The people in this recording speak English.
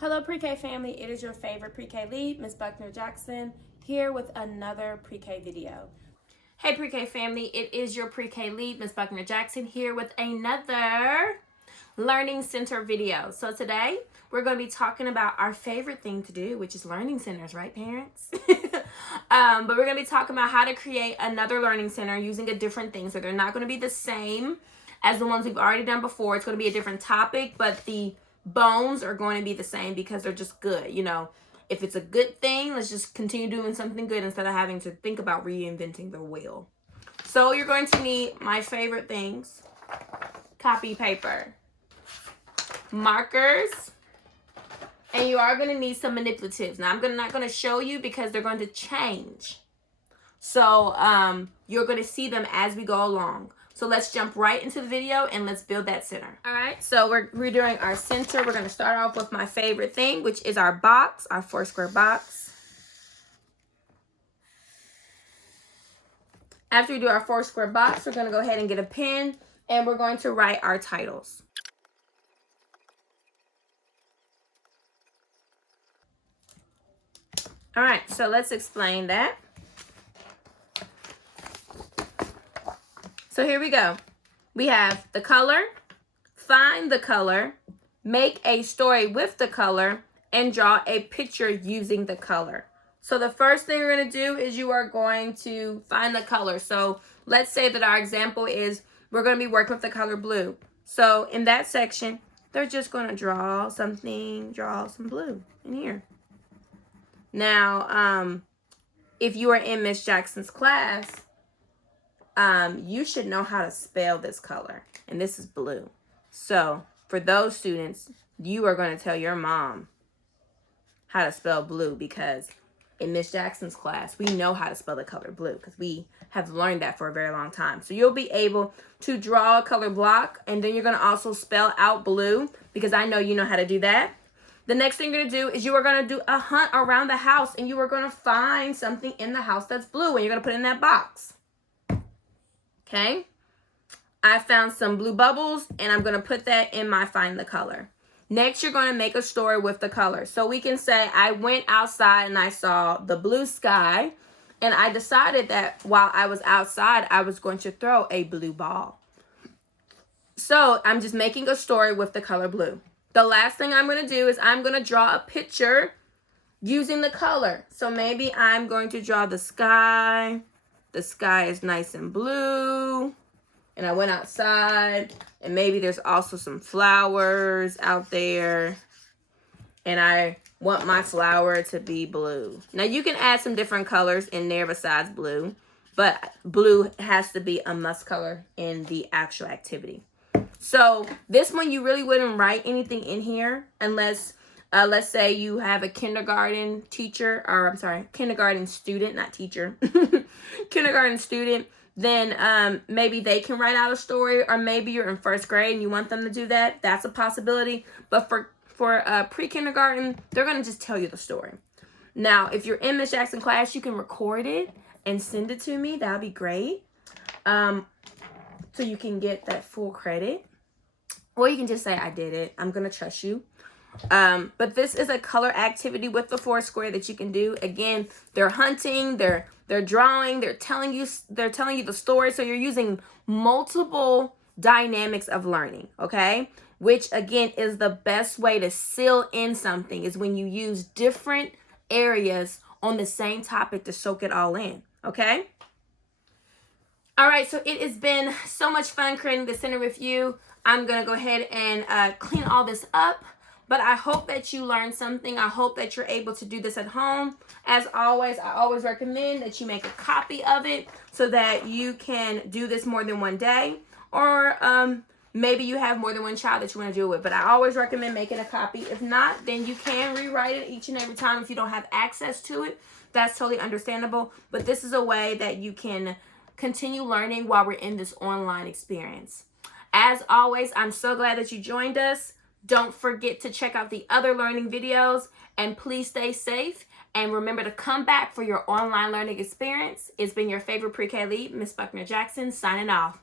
Hello Pre-K family, it is your favorite Pre-K lead, Ms. Buckner Jackson, here with another Pre-K video. Hey Pre-K family, it is your Pre-K lead, Ms. Buckner Jackson, here with another Learning Center video. So today, we're going to be talking about our favorite thing to do, which is learning centers, right parents? But we're going to be talking about how to create another learning center using a different thing. So they're not going to be the same as the ones we've already done before. It's going to be a different topic, but the bones are going to be the same because they're just good. You know, if it's a good thing, let's just continue doing something good instead of having to think about reinventing the wheel. So you're going to need my favorite things: copy paper, markers, and you are going to need some manipulatives. Now I'm not going to show you because they're going to change. So you're going to see them as we go along. So let's jump right into the video and let's build that center. All right, so we're doing our center. We're going to start off with my favorite thing, which is our box, our 4-square box. After we do our 4-square box, we're going to go ahead and get a pen and we're going to write our titles. All right, so let's explain that. So here we go. We have the color, find the color, make a story with the color, and draw a picture using the color. So the first thing we're going to do is you are going to find the color. So let's say that our example is we're going to be working with the color blue. So in that section, they're just going to draw some blue in here. Now, if you are in Miss Jackson's class, you should know how to spell this color, and this is blue. So for those students, you are going to tell your mom how to spell blue, because in Miss Jackson's class, we know how to spell the color blue because we have learned that for a very long time. So you'll be able to draw a color block, and then you're going to also spell out blue because I know you know how to do that. The next thing you're going to do is you are going to do a hunt around the house, and you are going to find something in the house that's blue, and you're going to put it in that box. Okay, I found some blue bubbles and I'm going to put that in my find the color. Next, you're going to make a story with the color. So we can say I went outside and I saw the blue sky, and I decided that while I was outside, I was going to throw a blue ball. So I'm just making a story with the color blue. The last thing I'm going to do is I'm going to draw a picture using the color. So maybe I'm going to draw the sky. The sky is nice and blue, and I went outside, and maybe there's also some flowers out there, and I want my flower to be blue. Now you can add some different colors in there besides blue, but blue has to be a must color in the actual activity. So this one, you really wouldn't write anything in here unless let's say you have a kindergarten teacher, or I'm sorry, kindergarten student, not teacher, kindergarten student, then maybe they can write out a story, or maybe you're in 1st grade and you want them to do that. That's a possibility. But for pre-kindergarten, they're going to just tell you the story. Now, if you're in Miss Jackson class, you can record it and send it to me. That would be great. So you can get that full credit. Or you can just say, I did it. I'm going to trust you. But this is a color activity with the 4-square that you can do. Again, they're hunting, they're drawing, they're telling you the story. So you're using multiple dynamics of learning, okay? Which again is the best way to seal in something, is when you use different areas on the same topic to soak it all in, okay? All right, so it has been so much fun creating the center with you. I'm gonna go ahead and clean all this up. But I hope that you learned something. I hope that you're able to do this at home. As always, I always recommend that you make a copy of it so that you can do this more than one day. Or maybe you have more than one child that you want to do it with. But I always recommend making a copy. If not, then you can rewrite it each and every time if you don't have access to it. That's totally understandable. But this is a way that you can continue learning while we're in this online experience. As always, I'm so glad that you joined us. Don't forget to check out the other learning videos, and please stay safe. And remember to come back for your online learning experience. It's been your favorite Pre-K lead, Ms. Buckner Jackson, signing off.